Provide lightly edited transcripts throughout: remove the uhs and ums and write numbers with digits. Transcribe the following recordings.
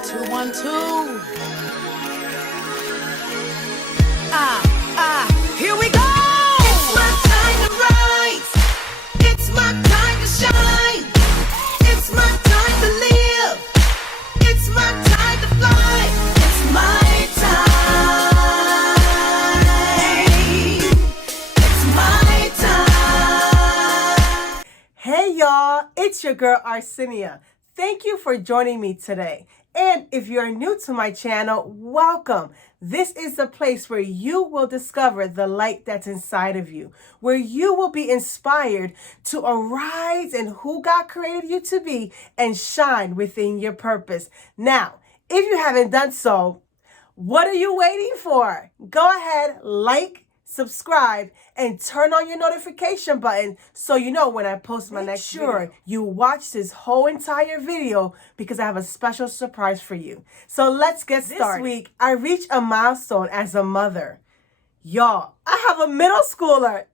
One, two. Here we go. It's my time to rise. It's my time to shine. It's my time to live. It's my time to fly. It's my time. It's my time. Hey y'all, it's your girl Arsenio. Thank you for joining me today. And if you're new to my channel, welcome. This is the place where you will discover the light that's inside of you, where you will be inspired to arise in who God created you to be and shine within your purpose. Now, if you haven't done so, what are you waiting for? Go ahead, like, subscribe, and turn on your notification button so you know when I post my next video. Make sure you watch this whole entire video because I have a special surprise for you. So let's get started. This week, I reached a milestone as a mother. Y'all, I have a middle schooler.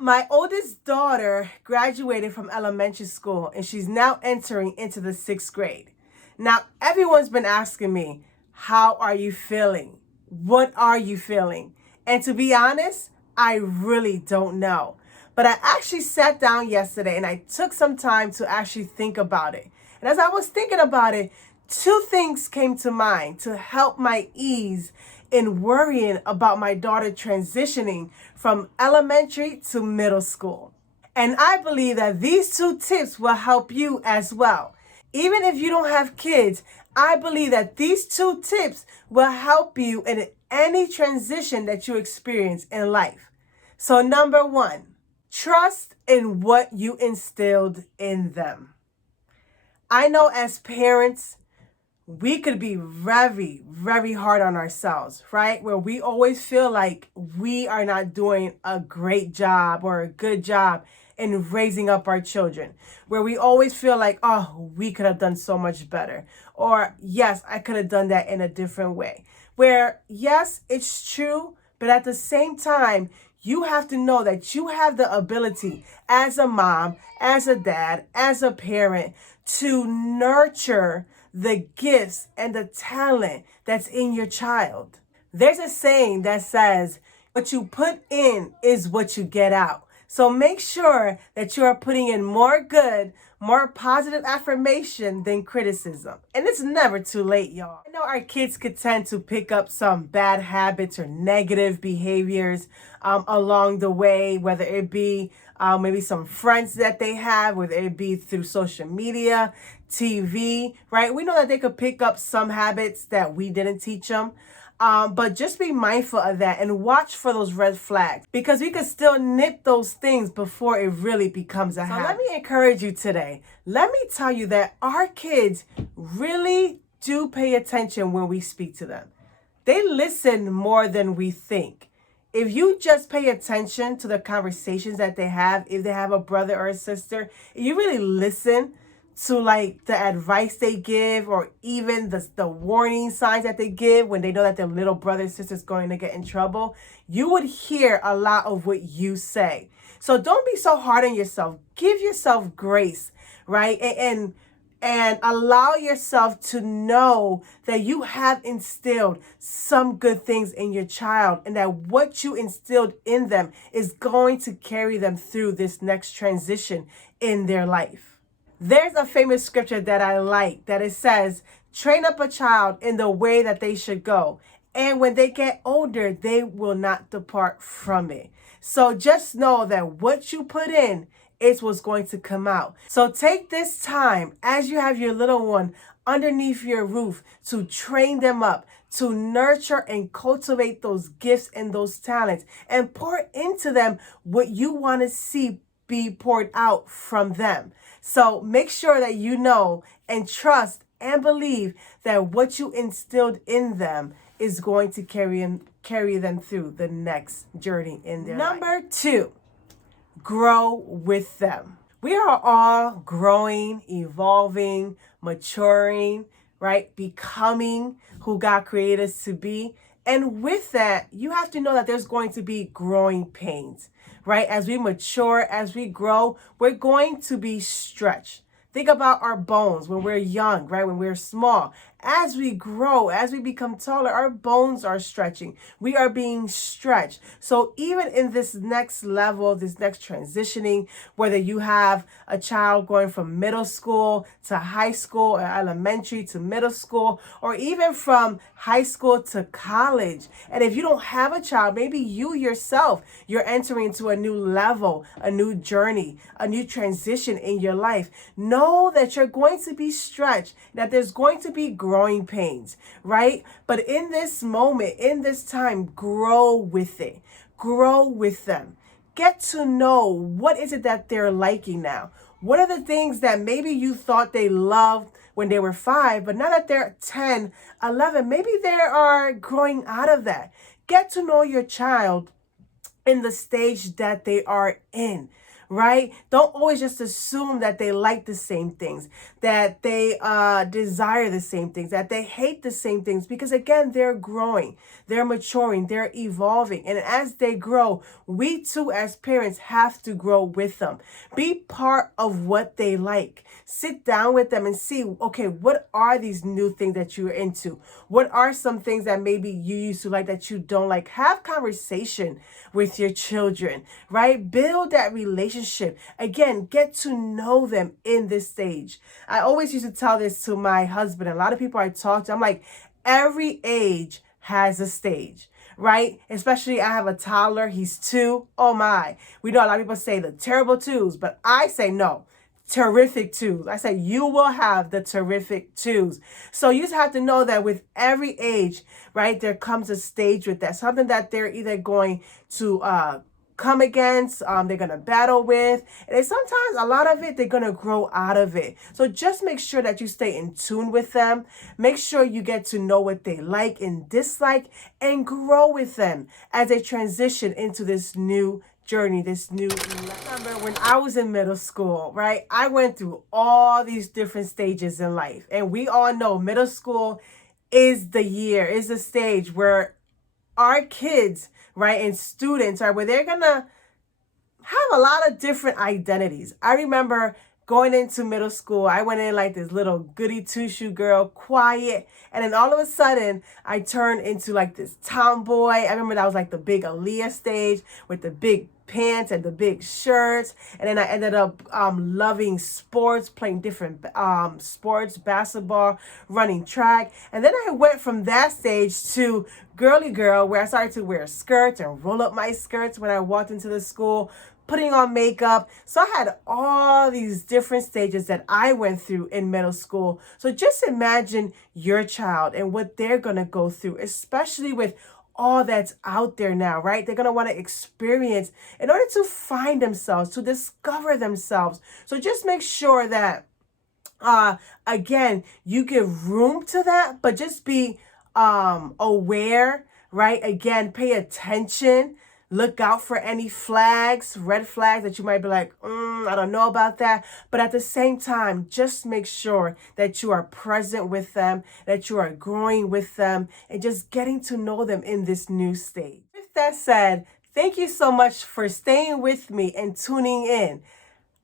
My oldest daughter graduated from elementary school and she's now entering into the 6th grade. Now, everyone's been asking me, how are you feeling? What are you feeling? And to be honest, I really don't know. But I actually sat down yesterday and I took some time to actually think about it. And as I was thinking about it, two things came to mind to help my ease in worrying about my daughter transitioning from elementary to middle school. And I believe that these two tips will help you as well. Even if you don't have kids, I believe that these two tips will help you in any transition that you experience in life. So number one, trust in what you instilled in them. I know as parents, we could be very, very hard on ourselves, right? Where we always feel like we are not doing a great job or a good job in raising up our children, where we always feel like, oh, we could have done so much better. Or yes, I could have done that in a different way. Where yes, it's true, but at the same time, you have to know that you have the ability as a mom, as a dad, as a parent to nurture the gifts and the talent that's in your child. There's a saying that says, what you put in is what you get out. So make sure that you are putting in more good, more positive affirmation than criticism. And it's never too late, y'all. I know our kids could tend to pick up some bad habits or negative behaviors along the way, whether it be maybe some friends that they have, whether it be through social media, TV, right? We know that they could pick up some habits that we didn't teach them. But just be mindful of that and watch for those red flags because we can still nip those things before it really becomes a habit. So let me encourage you today. Let me tell you that our kids really do pay attention when we speak to them. They listen more than we think. If you just pay attention to the conversations that they have, if they have a brother or a sister, if you really listen to like the advice they give or even the warning signs that they give when they know that their little brother or sister is going to get in trouble, you would hear a lot of what you say. So don't be so hard on yourself. Give yourself grace, right? And allow yourself to know that you have instilled some good things in your child and that what you instilled in them is going to carry them through this next transition in their life. There's a famous scripture that I like that it says, train up a child in the way that they should go. And when they get older, they will not depart from it. So just know that what you put in is what's going to come out. So take this time as you have your little one underneath your roof to train them up, to nurture and cultivate those gifts and those talents and pour into them what you want to see be poured out from them. So make sure that you know and trust and believe that what you instilled in them is going to carry them through the next journey in their life. Number 2, grow with them. We are all growing, evolving, maturing, right? Becoming who God created us to be. And with that, you have to know that there's going to be growing pains, right? As we mature, as we grow, we're going to be stretched. Think about our bones when we're young, right? When we're small. As we grow, as we become taller, our bones are stretching. We are being stretched. So even in this next level, this next transitioning, whether you have a child going from middle school to high school or elementary to middle school, or even from high school to college. And if you don't have a child, maybe you yourself, you're entering into a new level, a new journey, a new transition in your life. Know that you're going to be stretched, that there's going to be growing pains, right? But in this moment, in this time, grow with it. Grow with them. Get to know what is it that they're liking now. What are the things that maybe you thought they loved when they were 5, but now that they're 10, 11, maybe they are growing out of that. Get to know your child in the stage that they are in, right? Don't always just assume that they like the same things, that they desire the same things, that they hate the same things, because again, they're growing, they're maturing, they're evolving. And as they grow, we too, as parents, have to grow with them. Be part of what they like. Sit down with them and see, okay, what are these new things that you're into? What are some things that maybe you used to like that you don't like? Have conversation with your children, right? Build that relationship. Again, get to know them in this stage. I always used to tell this to my husband. A lot of people I talk to, I'm like, every age has a stage, right? Especially I have a toddler, he's 2. Oh my. We know a lot of people say the terrible 2s, but I say no. Terrific 2s. I say you will have the terrific 2s. So you just have to know that with every age, right, there comes a stage with that. Something that they're either going to come against, they're going to battle with. And sometimes a lot of it, they're going to grow out of it. So just make sure that you stay in tune with them. Make sure you get to know what they like and dislike and grow with them as they transition into this new journey, this new. Remember when I was in middle school, right? I went through all these different stages in life. And we all know middle school is the stage where our kids, right, and students are where they're gonna have a lot of different identities. I remember going into middle school, I went in like this little goody two-shoe girl, quiet. And then all of a sudden, I turned into like this tomboy. I remember that was like the big Aaliyah stage with the big pants and the big shirts. And then I ended up loving sports, playing different sports, basketball, running track. And then I went from that stage to girly girl, where I started to wear skirts and roll up my skirts when I walked into the school, putting on makeup. So I had all these different stages that I went through in middle school. So just imagine your child and what they're going to go through, especially with all that's out there now, right? They're going to want to experience in order to find themselves, to discover themselves. So just make sure that, again, you give room to that, but just be aware, right? Again, pay attention. Look out for any flags, red flags that you might be like, I don't know about that. But at the same time, just make sure that you are present with them, that you are growing with them, and just getting to know them in this new stage. With that said, thank you so much for staying with me and tuning in.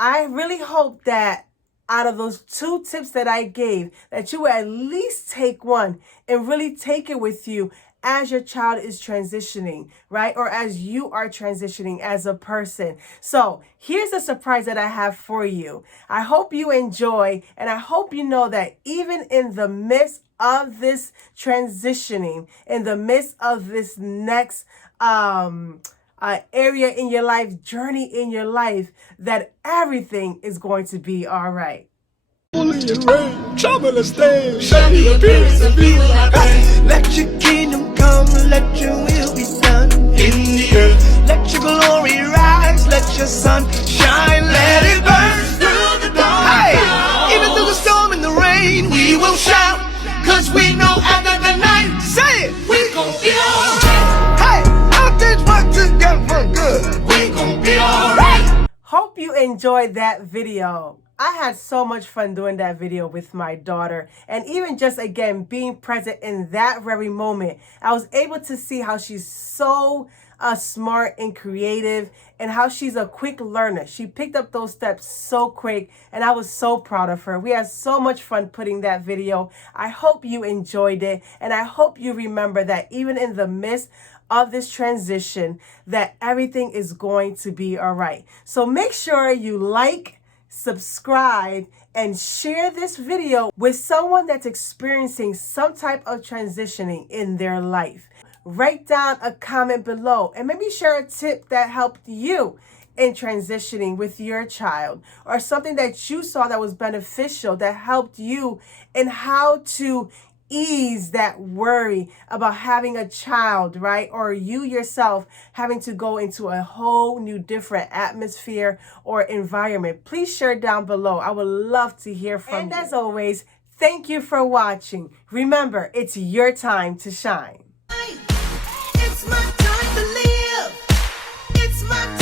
I really hope that out of those 2 tips that I gave, that you will at least take one and really take it with you as your child is transitioning, right? Or as you are transitioning as a person. So here's a surprise that I have for you. I hope you enjoy, and I hope you know that even in the midst of this transitioning, in the midst of this next area in your life, journey in your life, that everything is going to be all right. Trouble stay, show me appearance and be happy. Let your kingdom come, let your will be done in the earth. Let your glory rise, let your sun shine, let it burn through the dark. Hey, even through the storm and the rain, we will shout, cause we know after the night, say it, we gon' be alright. Hey, all things work together for good, we gon' be alright. Hope you enjoyed that video. I had so much fun doing that video with my daughter, and even just again being present in that very moment, I was able to see how she's so smart and creative, and how she's a quick learner. She picked up those steps so quick, and I was so proud of her. We had so much fun putting that video. I hope you enjoyed it, and I hope you remember that even in the midst of this transition, that everything is going to be all right. So make sure you like, subscribe, and share this video with someone that's experiencing some type of transitioning in their life. Write down a comment below and maybe share a tip that helped you in transitioning with your child, or something that you saw that was beneficial that helped you in how to ease that worry about having a child, right? Or you yourself having to go into a whole new different atmosphere or environment. Please share down below. I would love to hear from you. And as always, thank you for watching. Remember, it's your time to shine. It's my time to live. It's my